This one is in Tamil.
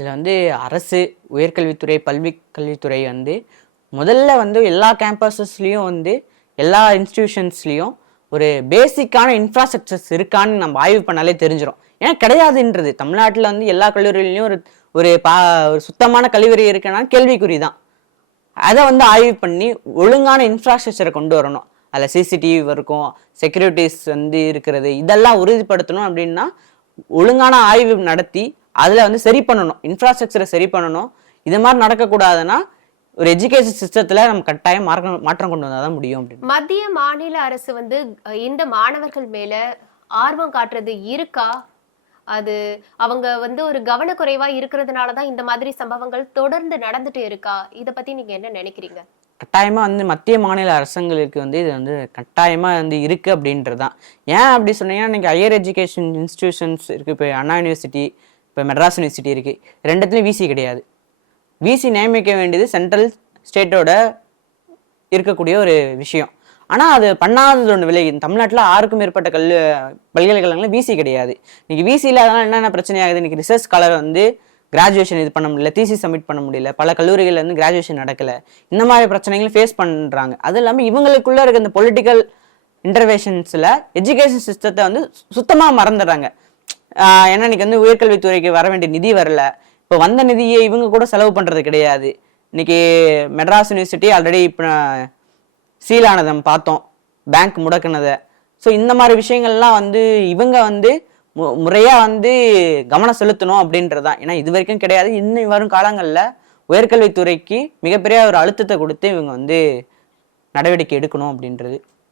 இதில் வந்து அரசு உயர்கல்வித்துறை கல்வித்துறை வந்து முதல்ல வந்து எல்லா கேம்பஸஸ்லேயும் வந்து எல்லா இன்ஸ்டிடியூஷன்ஸ்லேயும் ஒரு பேசிக்கான இன்ஃப்ராஸ்ட்ரக்சர்ஸ் இருக்கான்னு நம்ம ஆய்வு பண்ணாலே தெரிஞ்சிடும். ஏன்னா கிடையாதுன்றது தமிழ்நாட்டில் வந்து எல்லா கல்லூரிகளையும் ஒரு ஒரு ஒரு சுத்தமான கழிவறை இருக்குன்னா கேள்விக்குறி தான். அதை வந்து ஆய்வு பண்ணி ஒழுங்கான இன்ஃப்ராஸ்ட்ரக்சரை கொண்டு வரணும். அதில் சிசிடிவி இருக்கும், செக்யூரிட்டிஸ் வந்து இருக்கிறது, இதெல்லாம் உறுதிப்படுத்தணும். அப்படின்னா ஒழுங்கான ஆய்வு நடத்தி அதில் வந்து சரி பண்ணணும், இன்ஃப்ராஸ்ட்ரக்சரை சரி பண்ணணும். இது மாதிரி நடக்கக்கூடாதுன்னா ஒரு எஜுகேஷன் சிஸ்டத்துல நம்ம கட்டாயம் மாற்றம் கொண்டு வந்தாதான் முடியும். அப்படின்னு மத்திய மாநில அரசு வந்து இந்த மாணவர்கள் மேல ஆர்வம் காட்டுறது இருக்கா? அது அவங்க வந்து ஒரு கவனக்குறைவா இருக்கிறதுனாலதான் இந்த மாதிரி சம்பவங்கள் தொடர்ந்து நடந்துட்டு இருக்கா? இதை பத்தி நீங்க என்ன நினைக்கிறீங்க? கட்டாயமா வந்து மத்திய மாநில அரசுங்களுக்கு வந்து இது வந்து கட்டாயமா வந்து இருக்கு அப்படின்றதுதான். ஏன் அப்படி சொன்னீங்கன்னா, இன்னைக்கு ஹையர் எஜுகேஷன் இன்ஸ்டிடியூஷன்ஸ் இருக்கு. இப்போ அண்ணா யூனிவர்சிட்டி, இப்போ மெட்ராஸ் யூனிவர்சிட்டி இருக்கு. ரெண்டுத்துலயும் விசி கிடையாது. விசி நியமிக்க வேண்டியது சென்ட்ரல் ஸ்டேட்டோட இருக்கக்கூடிய ஒரு விஷயம். ஆனால் அது பண்ணாதது ஒன்று விலை. தமிழ்நாட்டில் 6க்கும் மேற்பட்ட பல்கலைக்கழகங்கள் விசி கிடையாது. இன்னைக்கு விசி இல்லாதனால என்னென்ன பிரச்சனை ஆகுது? இன்னைக்கு ரிசர்ச் ஸ்காலர் வந்து கிராஜுவேஷன் இது பண்ண முடியல, தீசி சப்மிட் பண்ண முடியல, பல கல்லூரிகள் வந்து கிராஜுவேஷன் நடக்கல. இந்த மாதிரி பிரச்சனைகளை ஃபேஸ் பண்ணுறாங்க. அது இல்லாமல் இவங்களுக்குள்ள இருக்க இந்த பொலிட்டிக்கல் இன்டர்வென்ஷன்ஸில் எஜுகேஷன் சிஸ்டத்தை வந்து சுத்தமாக மறந்துடுறாங்க. ஏன்னா இன்னைக்கு வந்து உயர்கல்வித்துறைக்கு வர வேண்டிய நிதி வரல. இப்போ வந்த நிதியை இவங்க கூட செலவு பண்ணுறது கிடையாது. இன்னைக்கு மெட்ராஸ் யூனிவர்சிட்டி ஆல்ரெடி இப்போ சீலானதை பார்த்தோம், பேங்க் முடக்குனதை. ஸோ இந்த மாதிரி விஷயங்கள்லாம் வந்து இவங்க வந்து முறையாக வந்து கவனம் செலுத்தணும் அப்படின்றதான். ஏன்னா இது வரைக்கும் கிடையாது. இன்னும் வரும் காலங்களில் உயர்கல்வித்துறைக்கு மிகப்பெரிய ஒரு அழுத்தத்தை கொடுத்து இவங்க வந்து நடவடிக்கை எடுக்கணும் அப்படின்றது.